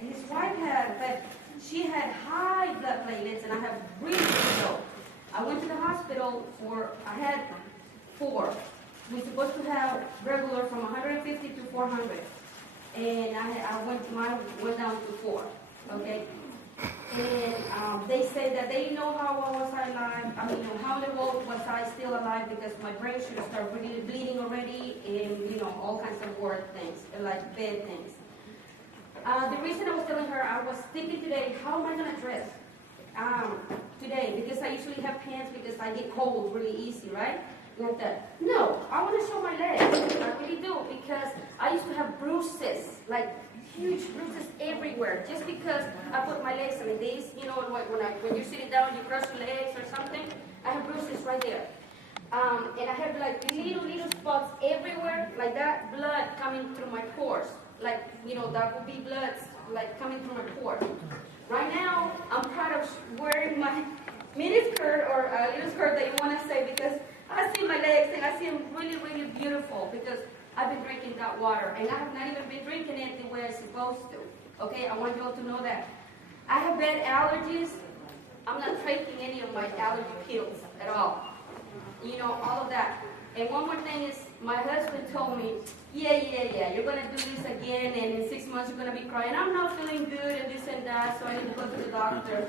His wife had, but she had high blood platelets, and I have really low. I went to the hospital I had 4. We're supposed to have regular from 150 to 400, and mine went down to 4. Okay. And they said that they didn't know how was I alive. I mean, how in the world was I still alive, because my brain should have started really bleeding already, and all kinds of word things, like bad things. The reason I was telling her, I was thinking today, how am I going to dress today? Because I usually have pants because I get cold really easy, right? Like that. No, I want to show my legs. I really do, because I used to have bruises, like huge bruises everywhere, just because I put my legs on this. When you're sitting down, you cross your legs or something. I have bruises right there. And I have like little spots everywhere, like that, blood coming through my pores. Like, that would be blood like coming through my pores. Right now, I'm proud of wearing my mini skirt or a little skirt that you want to say, because I see my legs and I see them really, really beautiful, because I've been drinking that water, and I have not even been drinking it the way I'm supposed to. Okay, I want you all to know that. I have bad allergies. I'm not taking any of my allergy pills at all. All of that. And one more thing is, my husband told me, yeah, you're going to do this again, and in 6 months you're going to be crying, I'm not feeling good, and this and that, so I need to go to the doctor.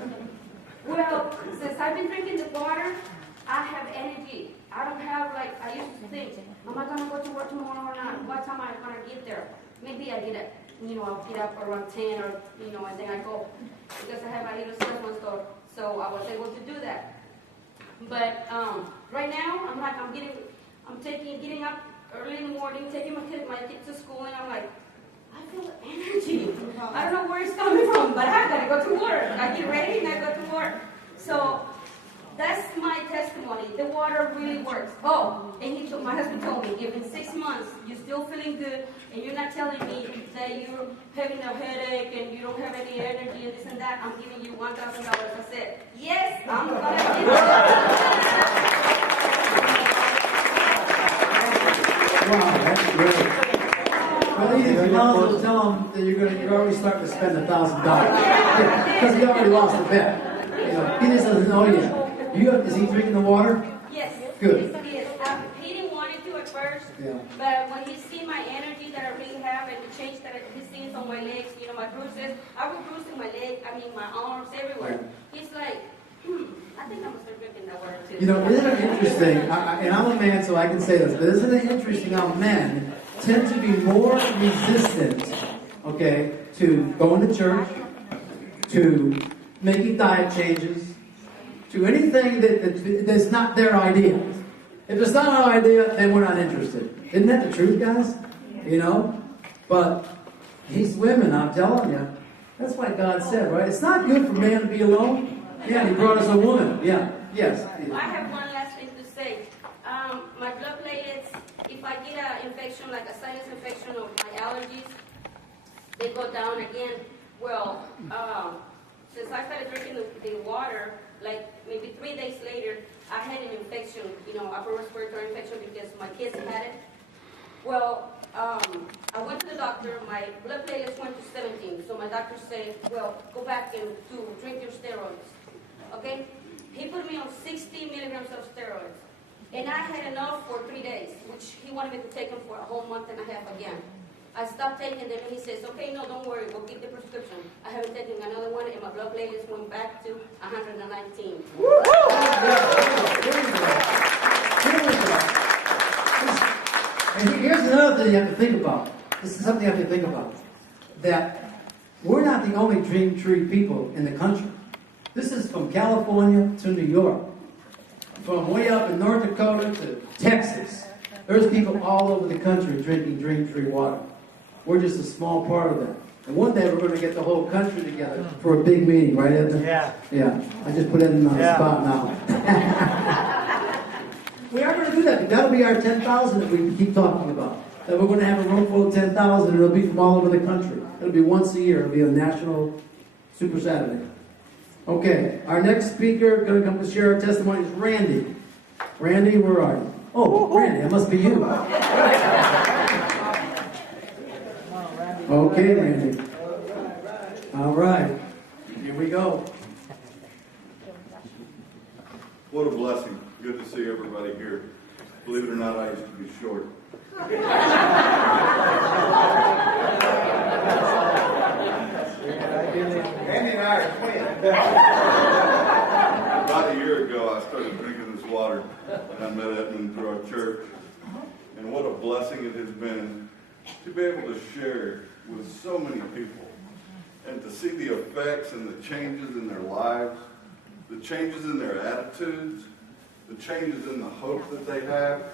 Well, since I've been drinking the water, I have energy. I don't have, I used to think, am I going to go to work tomorrow or not? What time am I going to get there? Maybe I get I'll get up around 10 or, and then I go. Because I have my little cell phone store, so I was able to do that. But right now, I'm getting up early in the morning, taking my kids to school, and I'm like, I feel energy. I don't know where it's coming from, but I gotta go to work. I get ready and I go to work. So that's my testimony. The water really works. Oh, and my husband told me, if in 6 months you're still feeling good and you're not telling me that you're having a headache and you don't have any energy and this and that, I'm giving you $1,000. I said, yes, I'm gonna give it. Wow, that's great. Well, Edith, you might as well tell him that you're already starting to spend $1,000 because he already lost the bet. He just doesn't know yet. Is he drinking the water? Yes. Good. Yes, he is. He didn't want to at first, yeah. But when he seen my energy that I really have and the change that he's seen on my legs, my bruises, I was bruising my leg, my arms, everywhere. Yeah. He's like, I think I'm going to start drinking that water too. Isn't it interesting, and I'm a man so I can say this, but isn't it interesting how men tend to be more resistant, to going to church, to making diet changes, to anything that's not their idea. If it's not our idea, then we're not interested. Isn't that the truth, guys? But these women, I'm telling you, that's why God said, right? It's not good for man to be alone. Yeah, he brought us a woman. Yeah, yes. I have one last thing to say. My blood platelets, if I get an infection, like a sinus infection of my allergies, they go down again. Well, since I started drinking the water, like maybe 3 days later, I had an infection, upper respiratory infection, because my kids had it. Well, I went to the doctor. My blood platelets went to 17. So my doctor said, well, go back and drink your steroids. Okay? He put me on 60 milligrams of steroids. And I had enough for 3 days, which he wanted me to take them for a whole month and a half again. I stopped taking them, and he says, okay, no, don't worry, we'll keep the prescription. I haven't taken another one, and my blood platelets went back to 119. And here's another thing you have to think about. This is something you have to think about. That we're not the only Dream Tree people in the country. This is from California to New York. From way up in North Dakota to Texas. There's people all over the country drinking Dream Tree water. We're just a small part of that. And one day we're going to get the whole country together for a big meeting, right, Edith? Yeah. Yeah. I just put Edith on the spot now. We are going to do that. That'll be our 10,000 that we keep talking about. That we're going to have a room full of 10,000, and it'll be from all over the country. It'll be once a year. It'll be a national Super Saturday. Okay. Our next speaker going to come to share our testimony is Randy. Randy, where are you? Oh, Randy, that must be you. Okay, Randy. All right, here we go. What a blessing. Good to see everybody here. Believe it or not, I used to be short. Andy and I are twins. About a year ago, I started drinking this water, and I met Edmund through our church. And what a blessing it has been to be able to share with so many people and to see the effects and the changes in their lives, the changes in their attitudes, the changes in the hope that they have,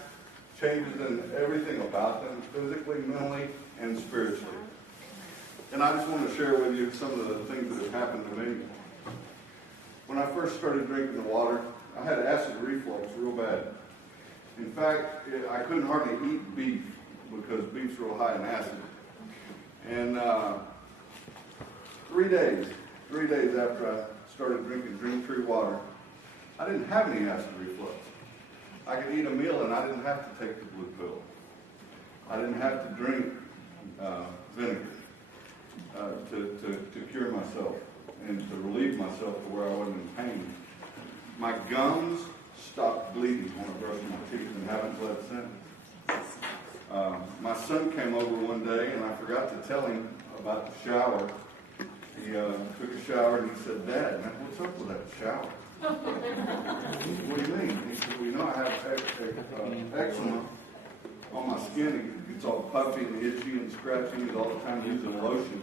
changes in everything about them, physically, mentally, and spiritually. And I just want to share with you some of the things that have happened to me. When I first started drinking the water, I had acid reflux real bad. In fact, I couldn't hardly eat beef because beef's real high in acid. And 3 days after I started drinking Dream Tree water, I didn't have any acid reflux. I could eat a meal and I didn't have to take the blue pill. I didn't have to drink vinegar to cure myself and to relieve myself to where I wasn't in pain. My gums stopped bleeding when I brushed my teeth and haven't bled since. My son came over one day and I forgot to tell him about the shower. He took a shower and he said, "Dad, man, what's up with that shower?" "What do you mean?" He said, "Well, you know, I have eczema on my skin. It gets all puffy and itchy and scratchy. He's all the time using lotion."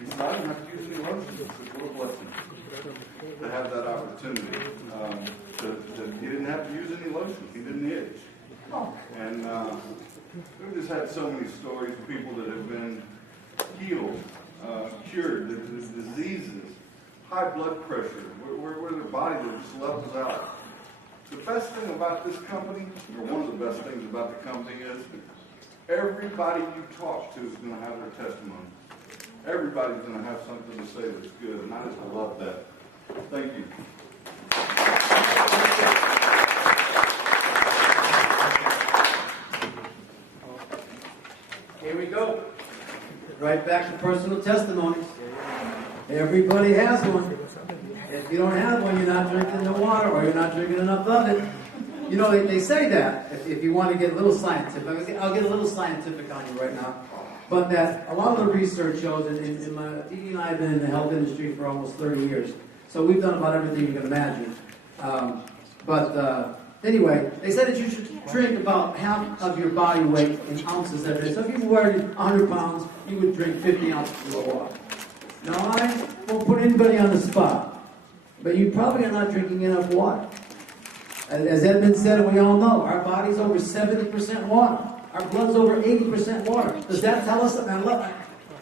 He said, "I didn't have to use any lotion." I said, "What a blessing to have that opportunity." He didn't have to use any lotion. He didn't itch. And we've just had so many stories of people that have been healed, cured, the diseases, high blood pressure, where their body just levels out. The best thing about this company, or one of the best things about the company, is everybody you talk to is going to have their testimony. Everybody's going to have something to say that's good, and I just love that. Thank you. Here we go. Right back to personal testimonies. Everybody has one. If you don't have one, you're not drinking the water or you're not drinking enough of it. You know, they say that, if you want to get a little scientific. I'll get a little scientific on you right now. But that a lot of the research shows, and Dee and I have been in the health industry for almost 30 years. So we've done about everything you can imagine. Anyway, they said that you should drink about half of your body weight in ounces every day. So if you were 100 pounds, you would drink 50 ounces of water. Now, I won't put anybody on the spot, but you probably are not drinking enough water. As Edmund said, and we all know, our body's over 70% water. Our blood's over 80% water. Does that tell us something?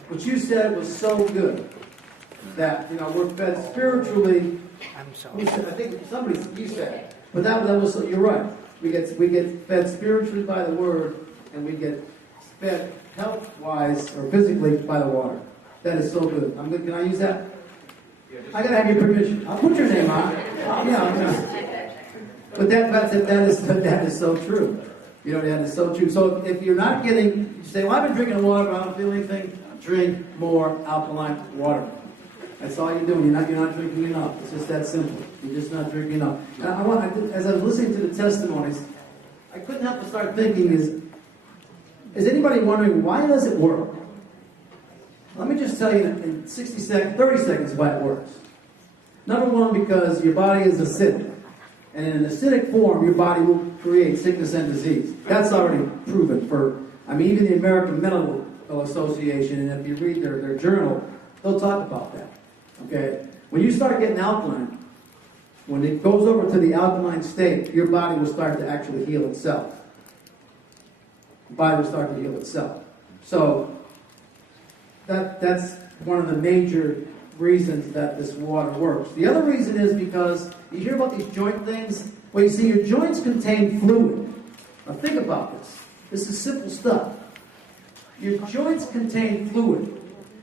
What you said was so good. That, you know, we're fed spiritually. I think you said it. But that was, you're right. We get fed spiritually by the word, and we get fed health-wise or physically by the water. That is so good. Can I use that? I gotta have your permission. I'll put your name on. But that is so true. You know, that is so true. So if you're not getting, you say, "Well, I've been drinking water, but I don't feel anything." Drink more alkaline water. That's all you're doing. You're not drinking enough. It's just that simple. You're just not drinking enough. And as I was listening to the testimonies, I couldn't help but start thinking: Is anybody wondering why does it work? Let me just tell you in 30 seconds why it works. Number one, because your body is acidic. And in an acidic form, your body will create sickness and disease. That's already proven even the American Medical Association, and if you read their journal, they'll talk about that. Okay? When you start getting alkaline, when it goes over to the alkaline state, your body will start to actually heal itself. The body will start to heal itself. So, that's one of the major reasons that this water works. The other reason is because you hear about these joint things. Well, you see, your joints contain fluid. Now think about this. This is simple stuff. Your joints contain fluid.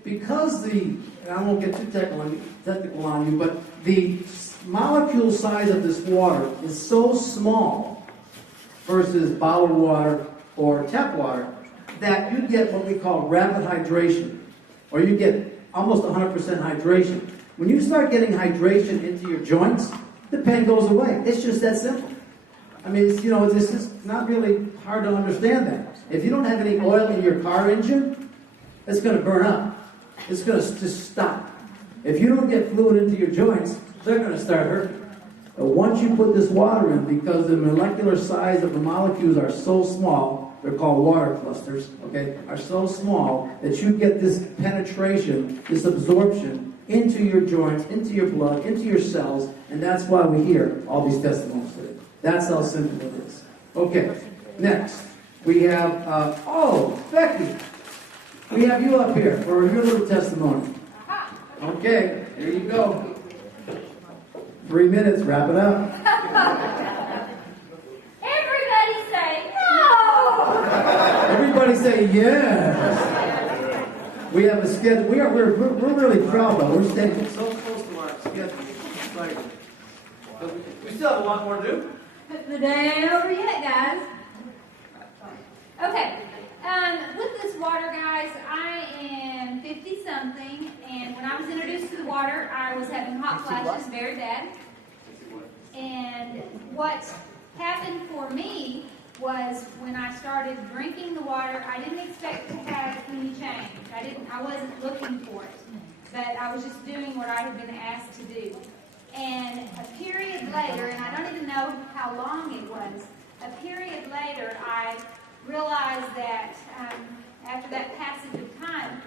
Because and I won't get too technical on you, but the molecule size of this water is so small versus bottled water or tap water that you get what we call rapid hydration. Or you get almost 100% hydration. When you start getting hydration into your joints, the pain goes away. It's just that simple. I mean, it's, this is not really hard to understand that. If you don't have any oil in your car engine, it's going to burn up. It's going to just stop. If you don't get fluid into your joints, they're going to start hurting. But once you put this water in, because the molecular size of the molecules are so small, they're called water clusters, okay, are so small that you get this penetration, this absorption into your joints, into your blood, into your cells, and that's why we hear all these testimonies today. That's how simple it is. Okay, next, we have, Becky, we have you up here for your little testimony. Okay, here you go. 3 minutes, wrap it up. Everybody say no! Everybody say yes. We have a schedule. We're really proud though. We're staying so close to our schedule. It's exciting. But we still have a lot more to do. The day ain't over yet, guys. Okay. With this water, guys, I am 50-something, and when I was introduced to the water, I was having hot flashes very bad. And what happened for me was when I started drinking the water, I didn't expect to have any change. I wasn't looking for it, but I was just doing what I had been asked to do. And a period later, and I don't even know how long it was, a period later, I realized that after that passage of time,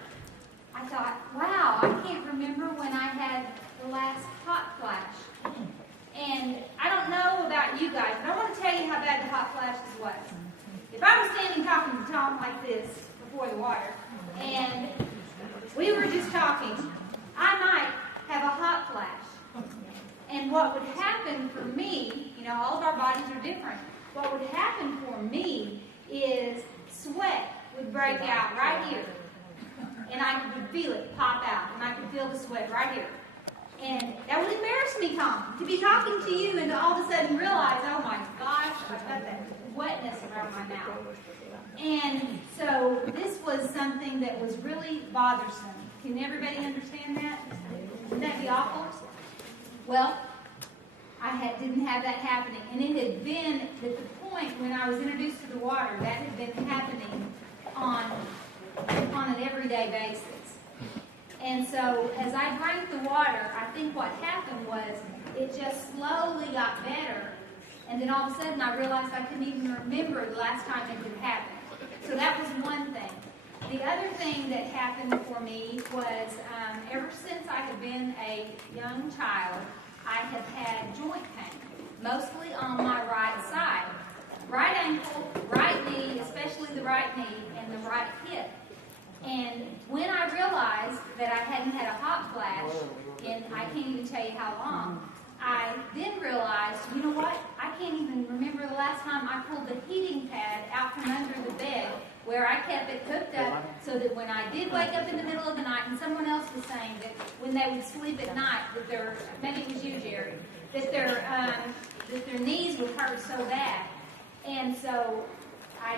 I thought, wow, I can't remember when I had the last hot flash. And I don't know about you guys, but I want to tell you how bad the hot flashes was. If I was standing talking to Tom like this before the water, and we were just talking, I might have a hot flash. And what would happen for me, all of our bodies are different. What would happen for me is sweat would break out right here. And I would feel it pop out, and I could feel the sweat right here. And that would embarrass me, Tom, to be talking to you and to all of a sudden realize, oh my gosh, I've got that wetness around my mouth. And so this was something that was really bothersome. Can everybody understand that? Wouldn't that be awful? Well, I didn't have that happening. And it had been at the point when I was introduced to the water, that had been happening on an everyday basis. And so as I drank the water, I think what happened was it just slowly got better. And then all of a sudden I realized I couldn't even remember the last time it had happened. So that was one thing. The other thing that happened for me was ever since I have been a young child, I have had joint pain, mostly on my right side. Right ankle, right knee, especially the right knee, and the right hip. And when I realized that I hadn't had a hot flash, and I can't even tell you how long, I then realized, you know what? I can't even remember the last time I pulled the heating pad out from under the bed where I kept it hooked up so that when I did wake up in the middle of the night, and someone else was saying that when they would sleep at night, that maybe it was you, Jerry, that their knees would hurt so bad. And so I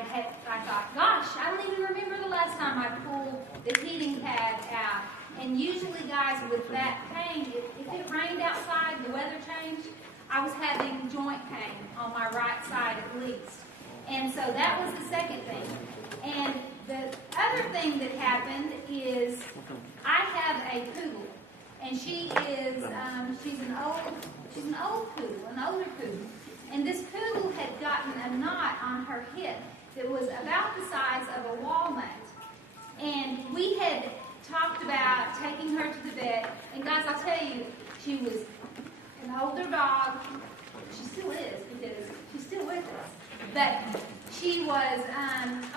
thought, gosh, I don't even remember the last time I pulled the heating pad out. And usually, guys, with that pain, if it rained outside, the weather changed, I was having joint pain on my right side at least. And so that was the second thing. And the other thing that happened is I have a poodle. And she is, she's an old poodle, an older poodle. And this poodle had gotten a knot on her hip that was about the size of a walnut. And we had talked about taking her to the vet. And guys, I'll tell you, she was an older dog. She still is, because she's still with us. But she was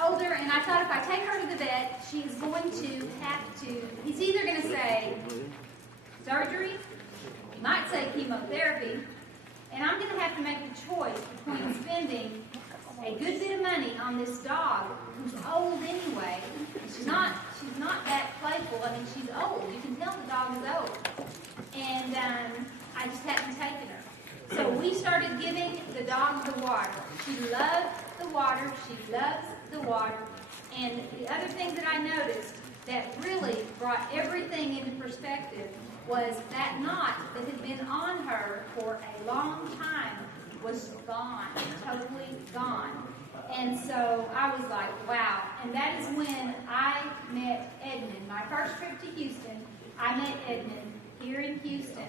older, and I thought if I take her to the vet, she's going to have to, he's either going to say surgery, he might say chemotherapy, and I'm going to have to make a choice between spending a good bit of money on this dog who's old anyway. She's not that playful. I mean, she's old. You can tell the dog is old. And I just hadn't taken her. So we started giving the dog the water. She loved the water. She loves the water. And the other thing that I noticed that really brought everything into perspective was that knot that had been on her for a long time was gone, totally gone. And so I was like, wow. And that is when I met Edmund. My first trip to Houston, I met Edmund here in Houston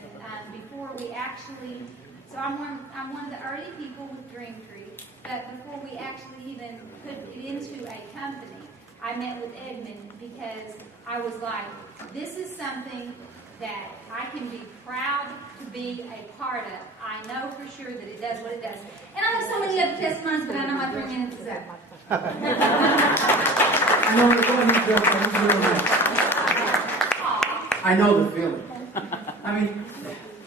before we actually, so I'm one of the early people with Dream Tree, but before we actually even put it into a company, I met with Edmund because I was like, this is something that I can be proud to be a part of. I know for sure that it does what it does. And I have so many other testimonies, but I know my 3 minutes is up. I know the I know the feeling. I mean,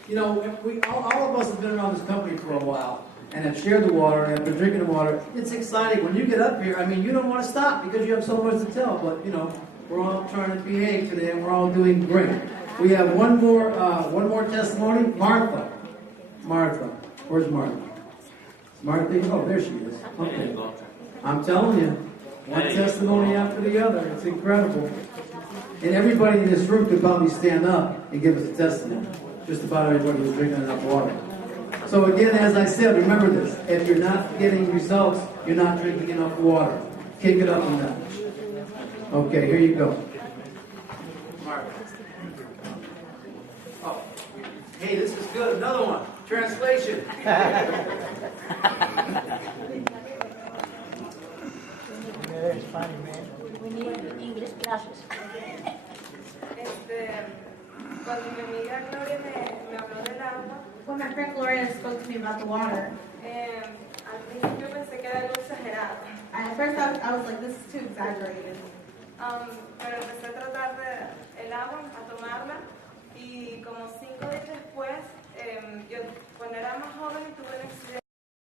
you know, we all of us have been around this company for a while and have shared the water and have been drinking the water. It's exciting. When you get up here, I mean, you don't want to stop because you have so much to tell. But, you know, we're all trying to behave today and we're all doing great. We have one more testimony. Martha. Where's Martha? Martha? Oh, there she is. Okay. I'm telling you, one testimony after the other. It's incredible. And everybody in this room could probably stand up and give us a testimony. Just about everybody who's drinking enough water. So again, as I said, remember this. If you're not getting results, you're not drinking enough water. Kick it up a notch. Okay, here you go. Oh, hey, this is good. Another one. Translation. We need English classes. Cuando mi amiga Gloria me habló del agua, When my friend Gloria spoke to me about the water, al principio pensé que era algo exagerado, at first I was like, this is too exaggerated. pero empecé a tratar el agua, a tomarla, y como 5 días después, yo cuando era más joven tuve un accidente.